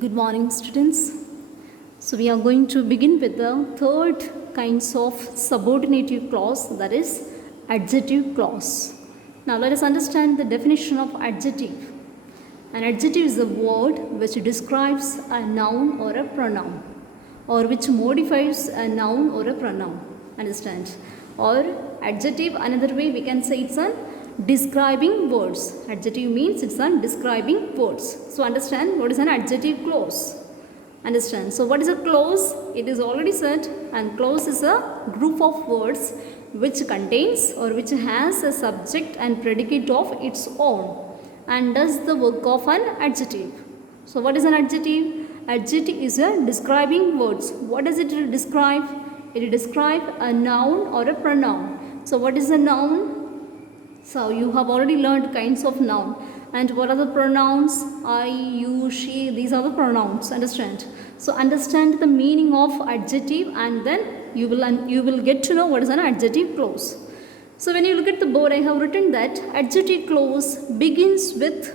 Good morning, students. So we are going to begin with the third kinds of subordinative clause, that is adjective clause. Now let us understand the definition of adjective. An adjective is a word which describes a noun or a pronoun, or which modifies a noun or a pronoun. Understand? Or adjective, another way we can say it's a describing words. Adjective means it's a describing words. So understand what is an adjective clause. Understand? So what is a clause? It is already said, and clause is a group of words which contains or which has a subject and predicate of its own and does the work of an adjective. So what is an adjective? Adjective is a describing words. What does it describe? It describes a noun or a pronoun. So what is a noun? So you have already learned kinds of noun. And what are the pronouns? I, you, she, these are the pronouns. Understand? So understand the meaning of adjective, and then you will get to know what is an adjective clause. So when you look at the board, I have written that adjective clause begins with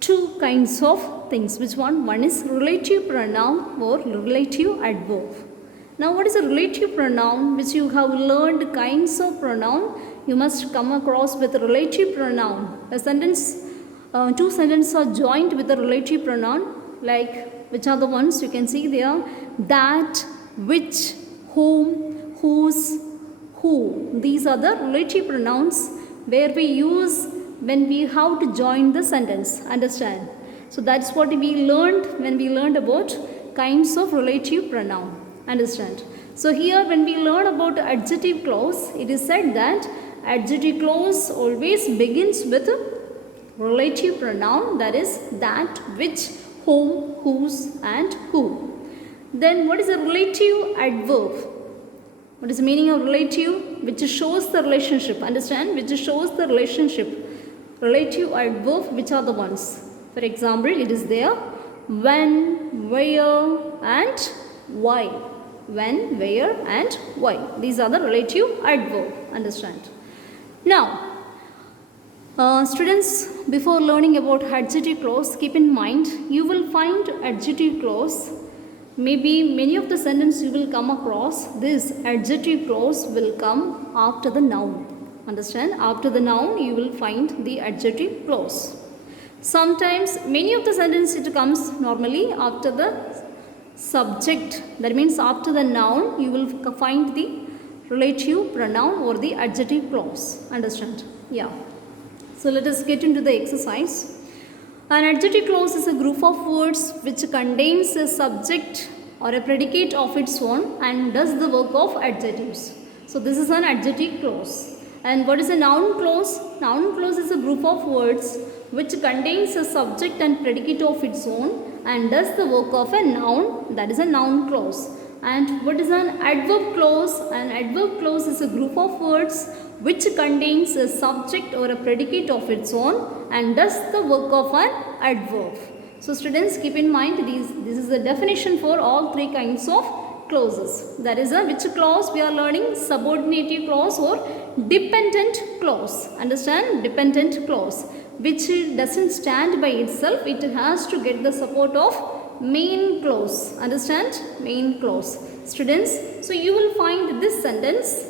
two kinds of things. Which one? One is relative pronoun or relative adverb. Now what is a relative pronoun? Which you have learned kinds of pronoun. You must come across with a relative pronoun. A sentence, two sentences are joined with a relative pronoun. Like which are the ones? You can see there: that, which, whom, whose, who. These are the relative pronouns where we use when we have to join the sentence. Understand? So that's what we learned when we learned about kinds of relative pronoun. Understand? So here when we learn about adjective clause, it is said that adjective clause always begins with a relative pronoun, that is that, which, whom, whose and who. Then what is a relative adverb? What is the meaning of relative? Which shows the relationship. Understand? Which shows the relationship. Relative adverb, which are the ones? For example, it is there when, where and why. When, where and why. These are the relative adverb. Understand? Now, students, before learning about adjective clause, keep in mind you will find adjective clause. Maybe many of the sentences you will come across, this adjective clause will come after the noun. Understand? After the noun you will find the adjective clause. Sometimes many of the sentences it comes normally after the subject. That means after the noun you will find the relative pronoun or the adjective clause. Understand? Yeah. So let us get into the exercise. An adjective clause is a group of words which contains a subject or a predicate of its own and does the work of adjectives. So this is an adjective clause. And what is a noun clause? Noun clause is a group of words which contains a subject and predicate of its own and does the work of a noun, that is a noun clause. And what is an adverb clause? An adverb clause is a group of words which contains a subject or a predicate of its own and does the work of an adverb. So students, keep in mind this is the definition for all three kinds of clauses. That is a which clause we are learning? Subordinative clause or dependent clause. Understand? Dependent clause, which doesn't stand by itself. It has to get the support of main clause. Understand? Main clause. Students, so you will find this sentence.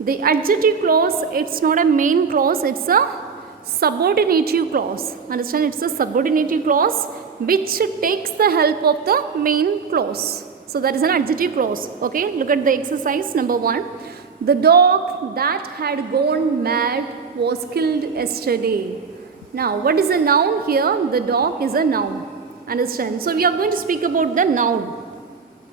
The adjective clause, it's not a main clause, it's a subordinative clause. Understand? It's a subordinative clause which takes the help of the main clause. So that is an adjective clause. Okay, look at the exercise number 1. The dog that had gone mad was killed yesterday. Now, what is a noun here? The dog is a noun. Understand? So we are going to speak about the noun,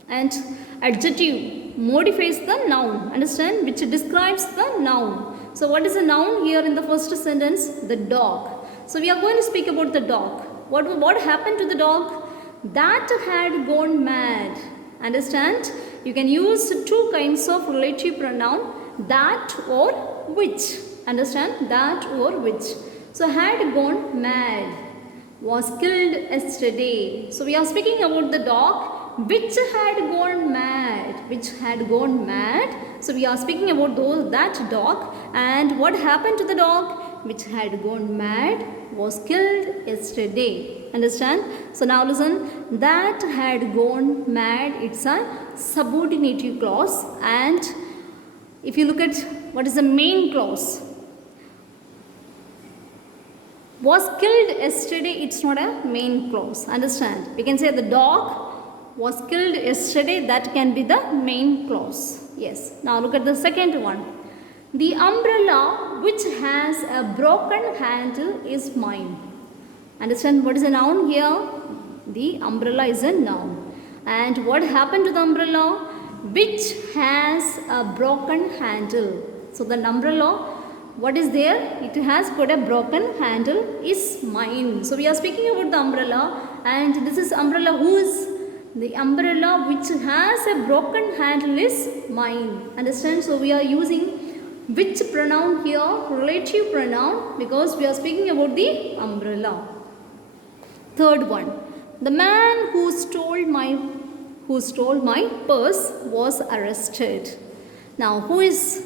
and adjective modifies the noun. Understand? Which describes the noun. So what is a noun here in the first sentence? The dog. So we are going to speak about the dog. What happened to the dog? That had gone mad. Understand? You can use two kinds of relative pronoun, that or which. Understand? That or which. So had gone mad, was killed yesterday. So we are speaking about the dog which had gone mad. Which had gone mad. So we are speaking about that dog. And what happened to the dog? which had gone mad was killed yesterday. Understand? So now listen, that had gone mad, it's a subordinative clause, and if you look at what is the main clause, was killed yesterday, it's not a main clause. Understand? We can say the dog was killed yesterday, that can be the main clause. Yes. Now look at the second one. The umbrella which has a broken handle is mine. Understand what is a noun here? The umbrella is a noun. And what happened to the umbrella? Which has a broken handle. So the umbrella, what is there? It has got a broken handle, is mine. So we are speaking about the umbrella, and this is umbrella whose? The umbrella which has a broken handle is mine. Understand? So we are using which pronoun here? Relative pronoun, because we are speaking about the umbrella. Third one. The man who stole my purse was arrested. Now who is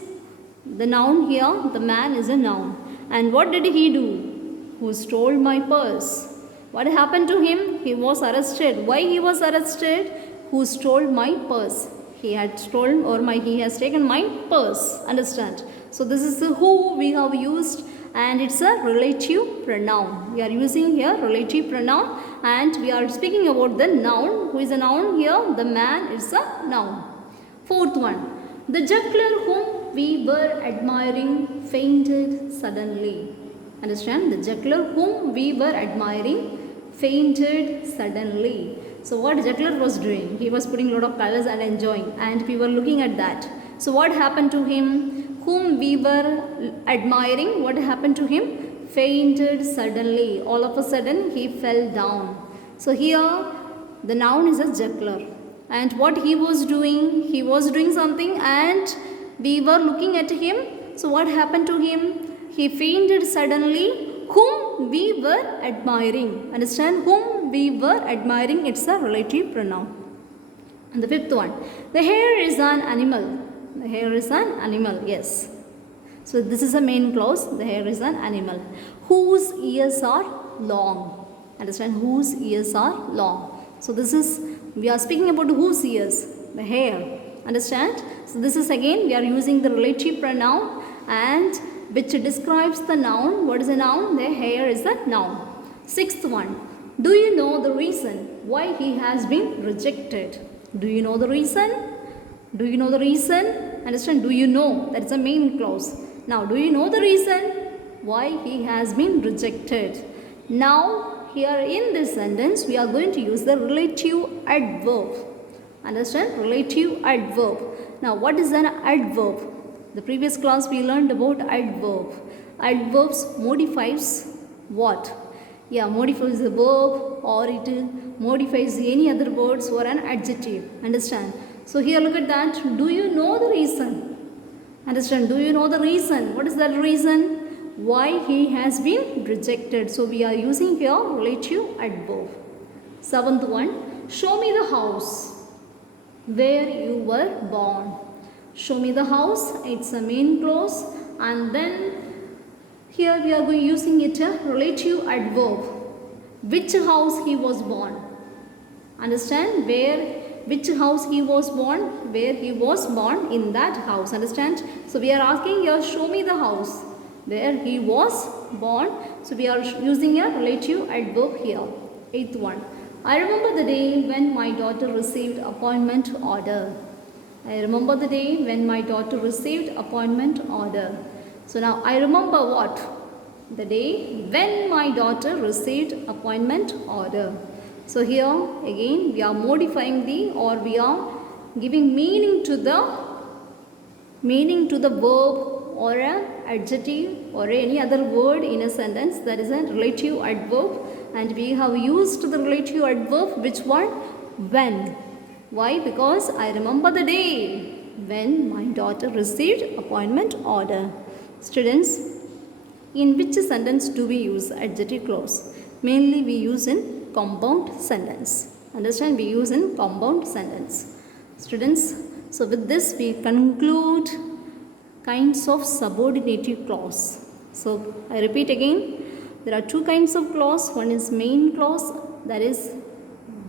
the noun here? The man is a noun. And what did he do? Who stole my purse? What happened to him? He was arrested. Why he was arrested? Who stole my purse? He had stolen, or he has taken my purse. Understand? So this is the who we have used, and it's a relative pronoun. We are using here relative pronoun, and we are speaking about the noun. Who is a noun here? The man is a noun. Fourth one. The juggler whom we were admiring fainted suddenly. Understand? The juggler whom we were admiring fainted suddenly. So what juggler was doing? He was putting a lot of colors and enjoying, and we were looking at that. So what happened to him? Whom we were admiring, what happened to him? Fainted suddenly. All of a sudden he fell down. So here the noun is a juggler. And what he was doing? He was doing something and we were looking at him. So what happened to him? He fainted suddenly. Whom we were admiring. Understand? Whom we were admiring, it's a relative pronoun. And the fifth one. The hare is an animal. The hare is an animal. Yes. So this is a main clause. The hare is an animal. Whose ears are long. Understand? Whose ears are long. So this is, we are speaking about whose ears? The hare. Understand? So this is again, we are using the relative pronoun, and which describes the noun. What is a noun? The hare is a noun. Sixth one. Do you know the reason why he has been rejected? Do you know the reason? Do you know the reason? Understand? Do you know? That is a main clause. Now, do you know the reason why he has been rejected? Now, here in this sentence, we are going to use the relative adverb. Understand? Relative adverb. Now, what is an adverb? The previous class we learned about adverb. Adverbs modifies what? Yeah, modifies the verb, or it modifies any other words or an adjective. Understand? So here look at that. Do you know the reason? Understand? Do you know the reason? What is that reason? Why he has been rejected. So we are using here relative adverb. Seventh one. Show me the house where you were born. Show me the house. It's a main clause, and then here we are going using it a relative adverb. Which house he was born. Understand? Where, which house he was born, where he was born, in that house. Understand? So we are asking here, show me the house where he was born. So we are using a relative adverb here. Eighth one. I remember the day when my daughter received appointment order. I remember the day when my daughter received appointment order. So now I remember what? The day when my daughter received appointment order. So here again we are modifying the, or we are giving meaning to the verb or an adjective or any other word in a sentence. That is a relative adverb, and we have used the relative adverb, which one? When. Why? Because I remember the day when my daughter received appointment order. Students, in which sentence do we use adjective clause? Mainly we use in compound sentence. Understand? We use in compound sentence. Students, so with this we conclude kinds of subordinative clause. So I repeat again, there are two kinds of clause. One is main clause, that is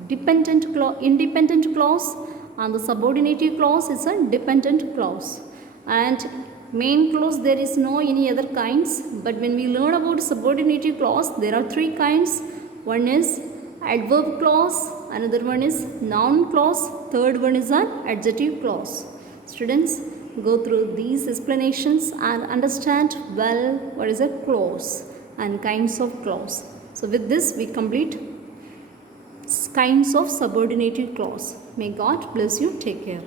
independent clause, and the subordinative clause is a dependent clause. And main clause, there is no any other kinds, but when we learn about subordinative clause, there are three kinds. One is adverb clause, another one is noun clause, third one is an adjective clause. Students, go through these explanations and understand well what is a clause and kinds of clause. So with this we complete kinds of subordinative clause. May God bless you. Take care.